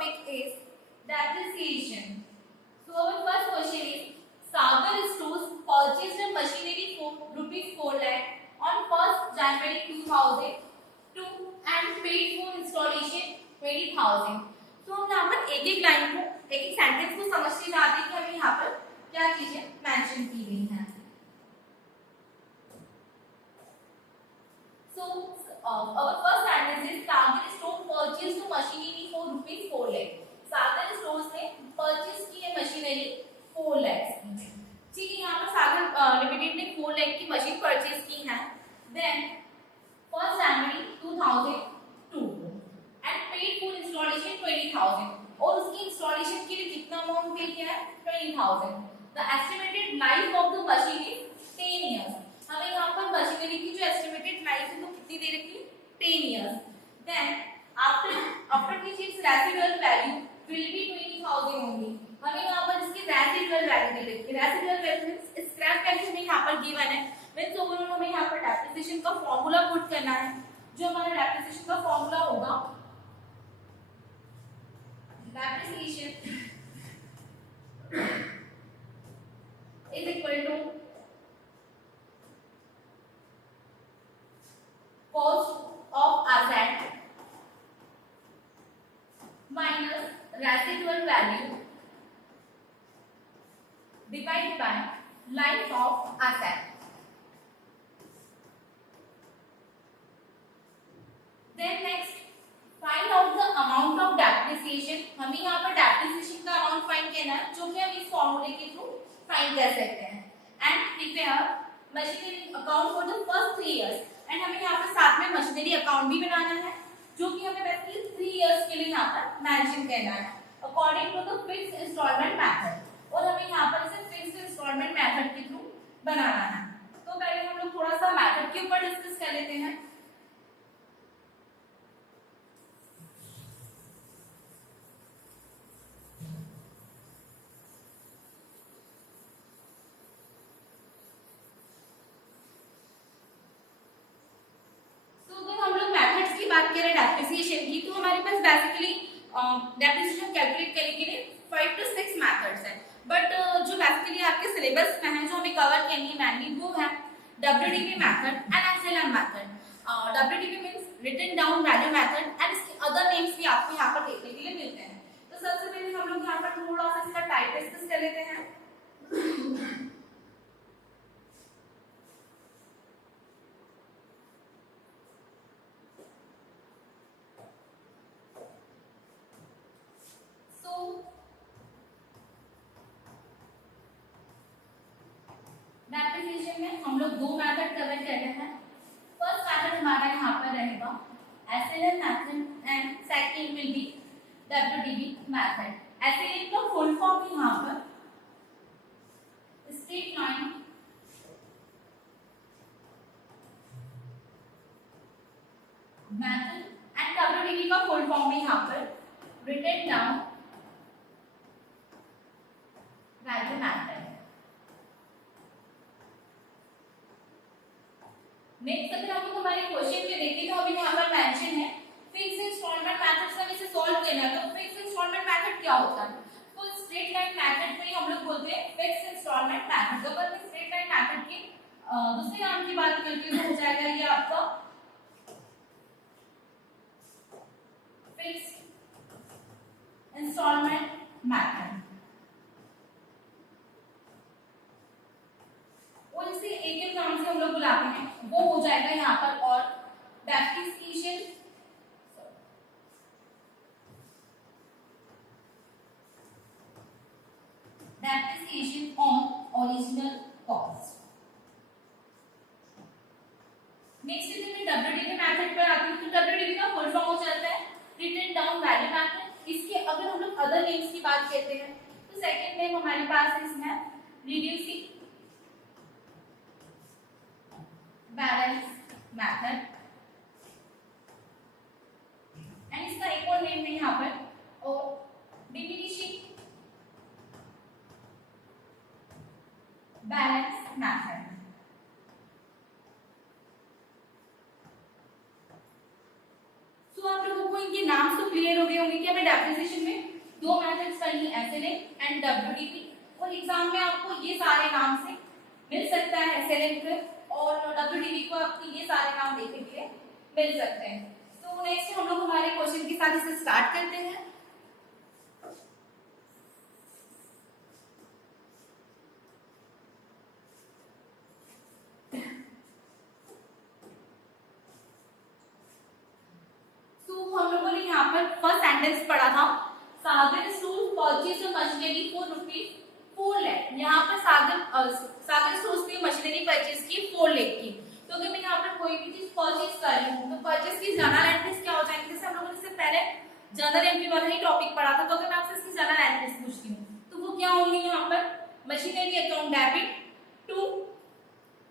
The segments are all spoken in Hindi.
topic is depreciation. So our first question is Sagar Stores purchased a machinery for rupees 4 lakh on 1st January 2002 and paid for installation 20,000. तो हम यहाँ पर एक एक लाइन को एक एक सेंटेंस को समझते जाते हैं कि हमें यहाँ पर क्या चीजें मेंशन की गई हैं. So our first sentence is Sagar Stores purchased machinery for rupees 4 lakh. Sagar stores ने परचेज की है मशीनरी 4 लाख की. ठीक है, यहाँ पर सागर लिमिटेड ने 4 लाख की मशीन परचेज की है. Then 1st January 2002 and paid for installation 20,000 और उसकी इंस्टॉलेशन के लिए कितना अमाउंट पे किया है 20,000. The estimated life of the machine is 10 years. हमें यहाँ पर मशीनरी की जो एस्टिमेटेड लाइफ है वो कितनी दे रखी है 10 years. Then after which its residual value will be 20,000 only. हमें यहाँ पर इसकी रेसिडुअल वैल्यू दे रखी है. Residual value means scrap value हमें यहाँ पर गिवन है. मींस ओवरऑल हमें यहाँ पर डेप्रिसिएशन का फॉर्मूला पुट करना है. जो हमारा डेप्रिसिएशन का फॉर्मूला होगा depreciation is equal to cost of asset minus residual value divided by life of asset. Then next find out the amount of depreciation. हमें यहाँ पर depreciation का amount find करना है जो कि हम इस फॉर्मूले के थ्रू find कर सकते हैं. And prepare machinery account for the first 3 years. And हमें यहाँ पर साथ में machinery account भी बनाना है जो कि हमें बेसिकली 3 इयर्स के लिए यहाँ पर मेंशन करना है according to the fixed installment method. और हमें यहाँ पर इसे फिक्स्ड इंस्टॉलमेंट मेथड के थ्रू बनाना है. तो पहले हम लोग थोड़ा सा मेथड के ऊपर डिस्कस कर लेते हैं. बात करें डेप्रिसिएशन की तो हमारे पास बेसिकली डेप्रिसिएशन कैलकुलेट करने के लिए 5 to 6 मेथड्स हैं. बट जो बेसिकली आपके सिलेबस में है जो हमें कवर करनी है मैनली वो है WDV method and SLM method. WDV means written down value method and इसके अदर नेम्स भी आपको यहाँ पर देखने के लिए मिलते हैं. तो सबसे पहले हम लोग यहाँ पर थोड़ा सा इसका टाइप डिस्कस कर लेते हैं. डेप्रिसिएशन में हम लोग 2 मेथड कवर कर रहे हैं. फर्स्ट मेथड हमारा यहाँ पर रहेगा SLM method and second will be WDV method. SLM का फुल फॉर्म है यहाँ पर straight line method and WDV का फुल फॉर्म है यहाँ पर written down value method. Next अगर हम हमारे क्वेश्चन में देखें तो अभी यहाँ पर मेंशन है फिक्स्ड इंस्टॉलमेंट मेथड से इसे सॉल्व करना है. तो फिक्स्ड इंस्टॉलमेंट मेथड क्या होता है? तो स्ट्रेट लाइन मेथड को ही हम लोग बोलते हैं फिक्स्ड इंस्टॉलमेंट मेथड. तो अगर मैं स्ट्रेट लाइन मेथड के दूसरे नाम की बात करती हूँ तो हो जाएगा ये आपका फिक्स्ड इंस्टॉलमेंट मेथड. और इसे एक एक नाम से हम लोग बुलाते हैं वो हो जाएगा यहाँ पर और depreciation on original cost. Next यदि मैं WDV मेथड पर आती हूँ तो WDV का फुल फॉर्म हो जाता है रिटन डाउन वैल्यू मेथड. इसके अगर हम लोग अदर नेम्स की बात करते हैं तो सेकंड नेम हमारे पास है इसमें रिड्यूसिंग बैलेंस मेथड एंड इसका एक और नेम है यहाँ पर और डिमिनिशिंग बैलेंस मेथड. तो आप लोगों को ये नाम तो क्लियर हो गए होंगे कि हमें डेप्रिसिएशन में दो मेथड्स करनी है, एसएलए एंड डब्ल्यूडीपी। और एग्जाम में आपको ये सारे नाम से मिल सकता है, एसएलए और डब्ल्यूडीपी को आपको ये सारे नाम देखने के लिए मिल सकते हैं। तो नेक्स्ट हम लोग हमारे क्वेश्चन के साथ इसे स्टार्ट करते हैं। हम लोगों ने यहाँ पर फर्स्ट सेंटेंस पढ़ा था, Sagar stores purchase machinery for ₹4 lakh. यहाँ पर सागर स्टोर्स ने मशीनरी परचेज की 4 लाख की। तो अगर मैं यहाँ पर कोई भी चीज परचेज कर रही हूँ तो परचेज की जर्नल एंट्रीज क्या हो जाएंगे? जैसे हम लोगों ने इससे पहले जर्नल एंट्री वाला ही टॉपिक पढ़ा था, तो अगर मैं आपसे इसकी जर्नल एंट्रीज पूछती हूँ तो वो क्या होंगी? यहाँ पर machinery account debit to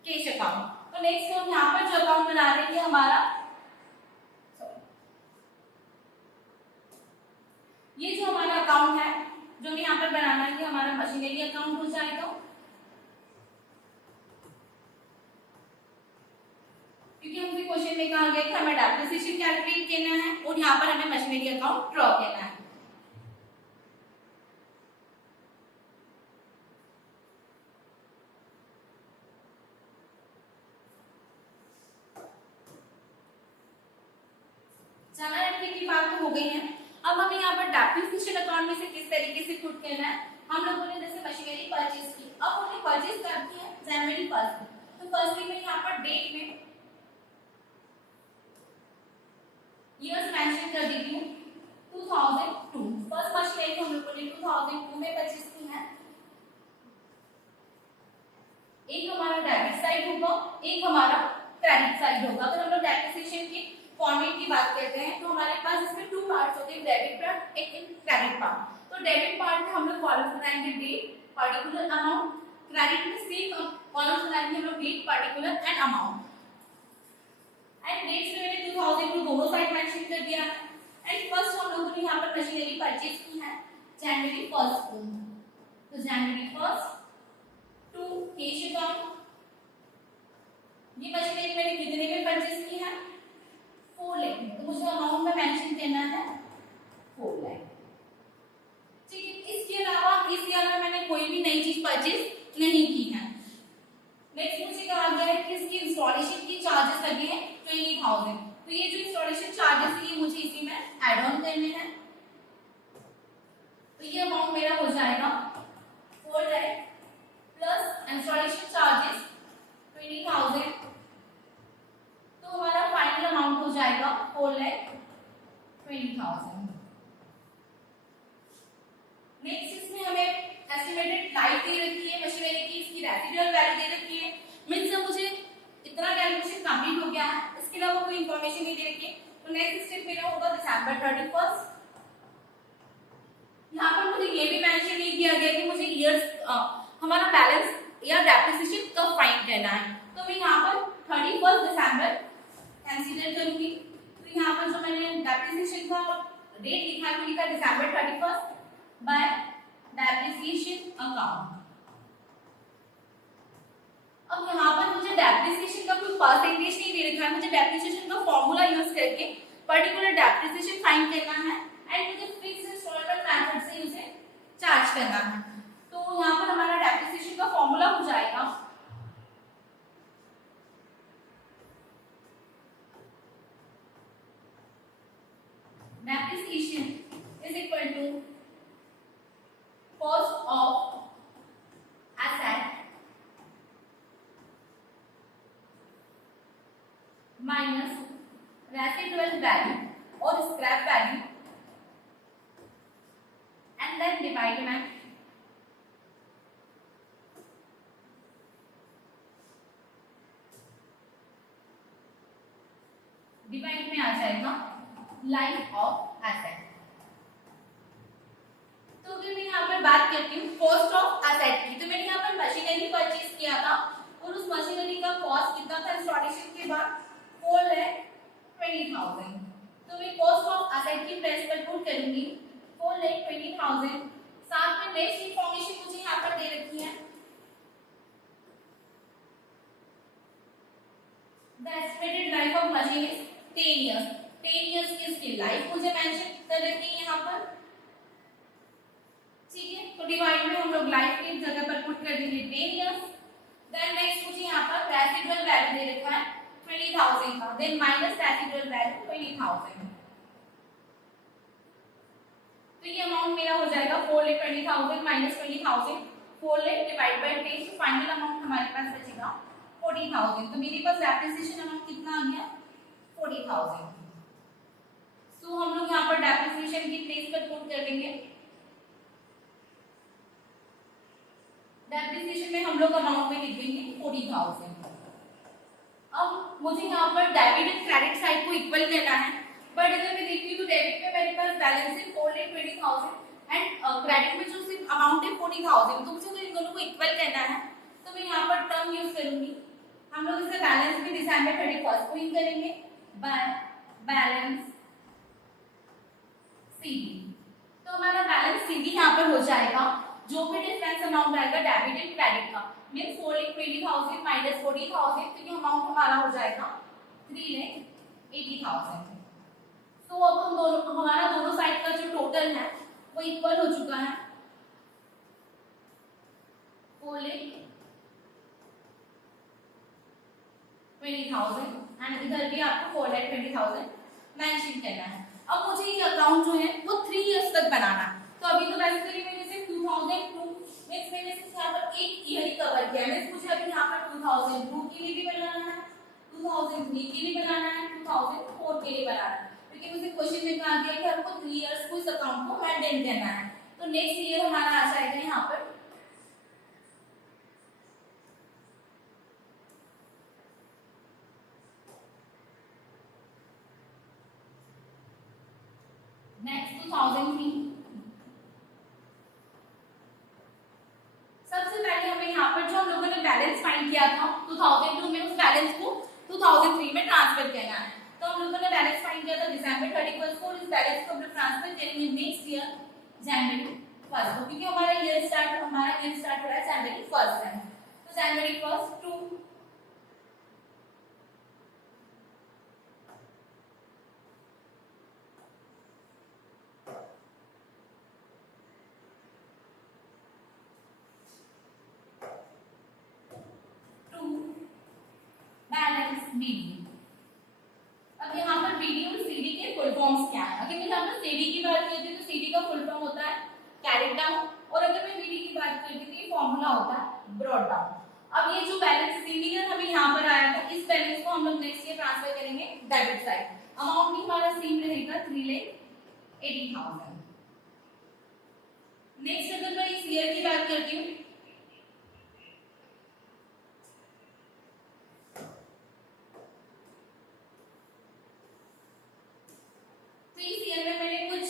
cash account. तो नेक्स्ट हम यहाँ पर जो अकाउंट बना रहे हैं हमारा, ये जो हमारा अकाउंट है जो हमें यहाँ पर बनाना है, ये हमारा मशीनरी अकाउंट हो जाएगा, क्योंकि हमसे क्वेश्चन में कहा गया कि हमें डेप्रिसिएशन कैलकुलेट करना है और यहाँ पर हमें मशीनरी अकाउंट ड्रॉ करना है। जर्नल एंट्री की बात तो हो गई है, अब हमें यहाँ पर डेप्रिसिएशन अकाउंट में से किस तरीके से पुट करना है। हम लोगों ने जैसे मशीनरी परचेज की, अब हमने परचेज कर दी है जनवरी 1 तो फर्स्टली मैं यहाँ पर डेट में ईयर्स मेंशन कर देती हूँ 2002। फर्स्ट मशीनरी हम लोगों ने 2002 में परचेज की है। एक हमारा डेबिट साइड होगा, एक हमारा क्रेडिट साइड होगा। अगर हम लोग डेप्रिसिएशन की फॉर्मेट की बात करते हैं तो हमारे पास इसमें 2 पार्ट्स होते हैं, डेबिट पार्ट एक क्रेडिट पार्ट। तो डेबिट पार्ट में हम लोग कॉलम्स बनाएंगे डेट, पर्टिकुलर अमाउंट। क्रेडिट में सेम कॉलम्स बनाएंगे हम लोग date, particular and amount. And dates में मैंने 2002 दोनों साइड मेंशन कर दिया है। एंड फर्स्ट हम लोगों ने यहाँ पर मशीनरी परचेज की है जनवरी 1 को, तो जनवरी 1 टू कैश अकाउंट। ये मशीनरी मैंने कितने में परचेज की है? 4 लाख में, तो मुझे अमाउंट में मेंशन करना है 4 लाख। ठीक है, इसके अलावा इस ईयर में मैंने कोई भी नई चीज परचेज नहीं की है। नेक्स्ट मुझे कहा गया है कि इसकी इंस्टॉलेशन की चार्जेस लगे हैं 20,000, तो ये जो इंस्टॉलेशन चार्जेस है ये मुझे इसी में ऐड ऑन करने हैं। तो ये अमाउंट मेरा हो जाएगा 4 लाख प्लस इंस्टॉलेशन चार्जेस 20,000, तो हमारा फाइनल अमाउंट हो जाएगा 4,20,000। नेक्स्ट इसमें हमें एस्टिमेटेड लाइफ दे रखी है मशीनरी की, इसकी रेसिडुअल वैल्यू दे रखी है। मींस मुझे इतना कैलकुलेशन कंप्लीट हो गया है, इसके अलावा कोई इंफॉर्मेशन नहीं दे रखी है। तो नेक्स्ट स्टेप मेरा होगा दिसंबर 31। यहाँ पर मुझे ये भी मेंशन नहीं किया गया कि मुझे ईयर्स हमारा बैलेंस या डेप्रिसिएशन कब फाइंड करना है, तो मैं यहाँ पर 31 दिसंबर कंसीडर करूंगी। तो यहाँ पर जो मैंने डेप्रिसिएशन का डेट लिखा है वो लिखा दिसंबर 31 बाय डेप्रिसिएशन अकाउंट। अब यहाँ पर मुझे डेप्रिसिएशन का कोई परसेंटेज नहीं दे रखा है, मुझे डेप्रिसिएशन का फॉर्मूला यूज करके पर्टिकुलर डेप्रिसिएशन फाइंड करना है एंड मुझे फिक्स इंस्टॉलमेंट मेथड से उसे चार्ज करना है। तो यहाँ पर हमारा डेप्रिसिएशन का फॉर्मूला हो जाएगा depreciation is equal to cost of asset minus residual value or scrap value and then divided by divide में आ जाएगा लाइफ ऑफ एसेट। तो अगर मैं यहाँ पर बात करती हूँ कॉस्ट ऑफ एसेट की, तो मैंने यहाँ पर मशीनरी परचेज किया था और उस मशीनरी का कॉस्ट कितना था इंस्टॉलेशन के बाद 4,20,000। तो मैं कॉस्ट ऑफ एसेट की प्राइस पर पुट करूंगी 4,20,000। साथ में नेक्स्ट इंफॉर्मेशन मुझे यहाँ पर दे रखी है the estimated life of machine is 10 years। 10 years की इसकी लाइफ मुझे मेंशन कर रखी है यहाँ पर, ठीक है। तो डिवाइड में हम लोग लाइफ की जगह पर पुट कर देंगे 10 इयर्स। देन नेक्स्ट मुझे यहाँ पर रेसिडुअल वैल्यू दे रखा है 20,000 का, देन माइनस रेसिडुअल वैल्यू 20,000। तो ये अमाउंट मेरा हो जाएगा 4,20,000 माइनस 20,000, 4 डिवाइड बाय 10, तो फाइनल अमाउंट हमारे पास बचेगा 40,000। तो मेरे पास डेप्रिसिएशन अमाउंट कितना आ गया 40,000। तो हम लोग यहाँ पर डेप्रिसिएशन की प्लेस पर पुट कर देंगे, डेप्रिसिएशन में हम लोग अमाउंट में लिख देंगे 40,000। अब मुझे यहाँ पर डेबिट एंड क्रेडिट साइड को इक्वल करना है, बट अगर मैं देखती हूँ तो डेबिट में मेरे पास बैलेंस है 4,20,000 एंड क्रेडिट में जो सिर्फ अमाउंट है 40,000, तो मुझे इन दोनों को इक्वल करना है। तो मैं यहाँ पर टर्म यूज करूंगी, हम लोग इसे बैलेंस में दिसंबर 31 को इन करेंगे बाय बैलेंस सीडी। तो हमारा बैलेंस सीडी यहाँ पर हो जाएगा, जो भी डिफरेंस अमाउंट आएगा डेबिट एंड क्रेडिट का, मींस 4,20,000 माइनस 40,000, तो ये अमाउंट हमारा हो जाएगा 3,80,000। तो अब हम दोनों, हमारा दोनों साइड का जो टोटल है वो इक्वल हो चुका है 4,20,000 एंड इधर भी आपको 4,20,000 मेंशन करना है। अब मुझे ये अकाउंट जो है वो 3 इयर्स तक बनाना है। तो अभी तो बेसिकली मैंने सिर्फ 2002 मींस मैंने सिर्फ यहाँ पर एक ईयर ही कवर किया है, मींस मुझे अभी यहाँ पर 2002 के लिए भी बनाना है, 2003 के लिए बनाना है, 2004 के लिए बनाना है, क्योंकि मुझे क्वेश्चन में कहा गया कि आपको 3 इयर्स को इस अकाउंट को मेंटेन करना है। तो नेक्स्ट ईयर हमारा आ जाएगा यहाँ पर नेक्स्ट 2003। सबसे पहले हमें यहाँ पर जो हम लोगों ने बैलेंस फाइंड किया था 2002 में, उस बैलेंस को 2003 में ट्रांसफर करना है। तो हम लोगों ने बैलेंस फाइंड किया था दिसंबर 31 को, इस बैलेंस को हम लोग ट्रांसफर करेंगे नेक्स्ट ईयर जनवरी 1 को, क्योंकि हमारा ईयर स्टार्ट हो रहा है जनवरी 1 से। तो जनवरी 1 टू बैलेंस बीडी। अब यहाँ पर बीडी और सीडी के फुल फॉर्म्स क्या है? अगर मैं यहाँ पर सीडी की बात करती हूँ तो सीडी का फुल फॉर्म होता है कैरिड डाउन, और अगर मैं बीडी की बात करती हूँ तो ये फॉर्मूला होता है ब्रॉड डाउन। अब ये जो बैलेंस सीडी हमें यहाँ पर आया था, इस बैलेंस को हम लोग नेक्स्ट ईयर ट्रांसफर करेंगे डेबिट साइड। अमाउंट भी हमारा सेम रहेगा 3,80,000। नेक्स्ट अगर मैं इस ईयर की बात करती हूँ तो इस ईयर में मैंने कुछ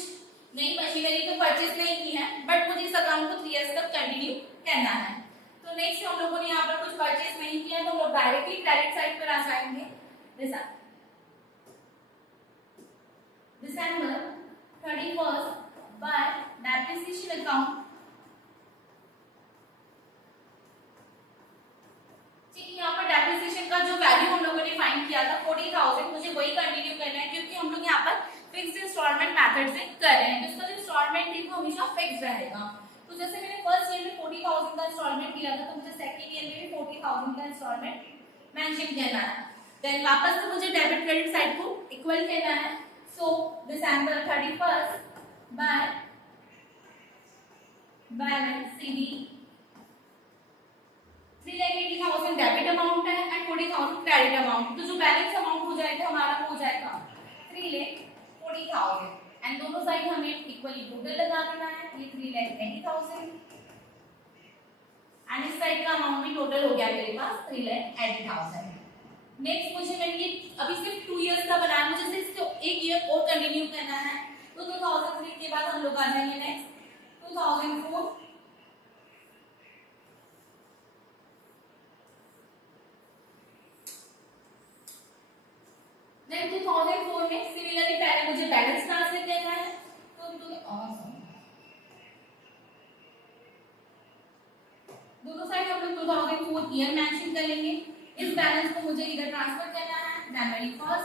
नई मशीनरी तो परचेज नहीं की है, बट मुझे इस अकाउंट को 3 इयर्स तक कंटिन्यू करना है। तो नेक्स्ट हम लोगों ने यहाँ पर कुछ परचेज नहीं किया, तो हम लोग डायरेक्टली क्रेडिट साइड पर आ जाएंगे। दिसंबर 31 बाय डेप्रिसिएशन अकाउंट, ठीक है। यहाँ पर डेप्रिसिएशन का जो वैल्यू हम लोगों ने फाइंड किया था 40,000, मुझे वही कंटिन्यू करना है, क्योंकि हम लोग यहाँ पर फिक्स्ड इंस्टॉलमेंट मेथड से कर रहे हैं, तो इसका जो इंस्टॉलमेंट है वो हमेशा फिक्स रहेगा। तो जैसे मैंने फर्स्ट ईयर में 40,000 का इंस्टॉलमेंट किया था, तो मुझे सेकंड ईयर में भी 40,000 का इंस्टॉलमेंट मेंशन करना है। देन वापस से मुझे डेबिट क्रेडिट साइड को इक्वल करना है। सो दिसंबर 31 by balance CD 3,80,000 debit amount है एंड 40,000 क्रेडिट अमाउंट। तो जो बैलेंस अमाउंट हो जाएगा हमारा हो जाएगा 3,40,000 एंड दोनों साइड हमें इक्वली टोटल लगा देना है। ये 3,80,000 एंड इस साइड का अमाउंट भी टोटल हो गया मेरे पास 3,80,000। नेक्स्ट मुझे मैंने ये अभी सिर्फ 2 इयर्स का बनाया, मुझे सिर्फ एक ईयर और कंटिन्यू करना है। तो 2003 के बाद हम लोग आ जाएंगे नेक्स्ट 2004 देन 2004 में सिमिलरली पहले मुझे बैलेंस ट्रांसफर करना है। तो दोनों साइड हम लोग 2004 ईयर मेंशन कर लेंगे। इस बैलेंस को मुझे इधर ट्रांसफर करना है जनवरी 1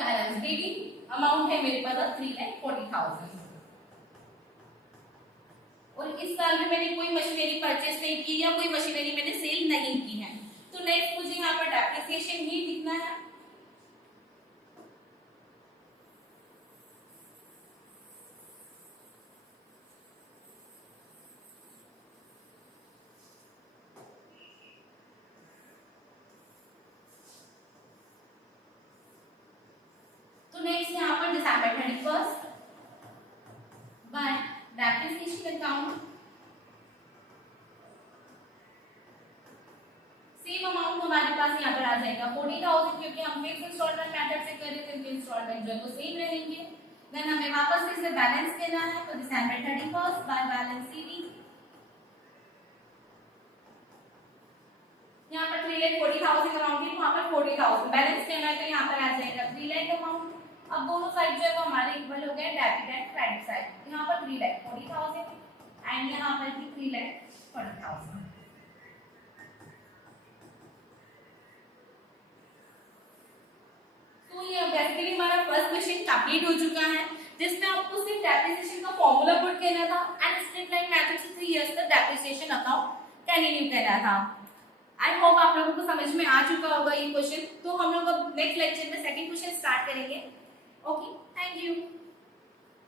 बैलेंस डेबिट अमाउंट है मेरे पास 3,40,000 और इस साल में मैंने कोई मशीनरी परचेस नहीं की या कोई मशीनरी मैंने सेल नहीं की है। तो नेक्स्ट मुझे यहाँ पर डेप्रिसिएशन ही लिखना है। तो नेक्स्ट यहाँ पर December 31st bye depreciation account same amount हमारे पास यहाँ पर आ जाएगा 40,000 क्योंकि हम फिक्स इंस्टॉलमेंट मेथड से कर रहे थे, इनके इंस्टॉलमेंट जो है वो सेम रहेंगे। देन हमें वापस से इसे बैलेंस देना है, तो December 31st by balance CD यहाँ पर 3,40,000 अमाउंट है, वहाँ पर 40,000 बैलेंस देना है, तो यहाँ पर आ जाएगा 3 लाख अमाउंट। अब दोनों साइड जो है वो हमारे इक्वल हो गए, डेबिट एंड क्रेडिट साइड। यहाँ पर 3,40,000 एंड यहाँ पर भी 3,40,000। तो ये बेसिकली हमारा फर्स्ट क्वेश्चन कंप्लीट हो चुका है, जिसमें आपको सिर्फ डेप्रिसिएशन का फॉर्मूला पुट करना था एंड स्ट्रेट लाइन मेथड से 3 इयर्स तक डेप्रिसिएशन अकाउंट कंटिन्यू करना था। आई होप आप लोगों को समझ में आ चुका होगा ये क्वेश्चन। तो हम लोग अब नेक्स्ट लेक्चर में सेकंड क्वेश्चन स्टार्ट करेंगे। Okay, thank you.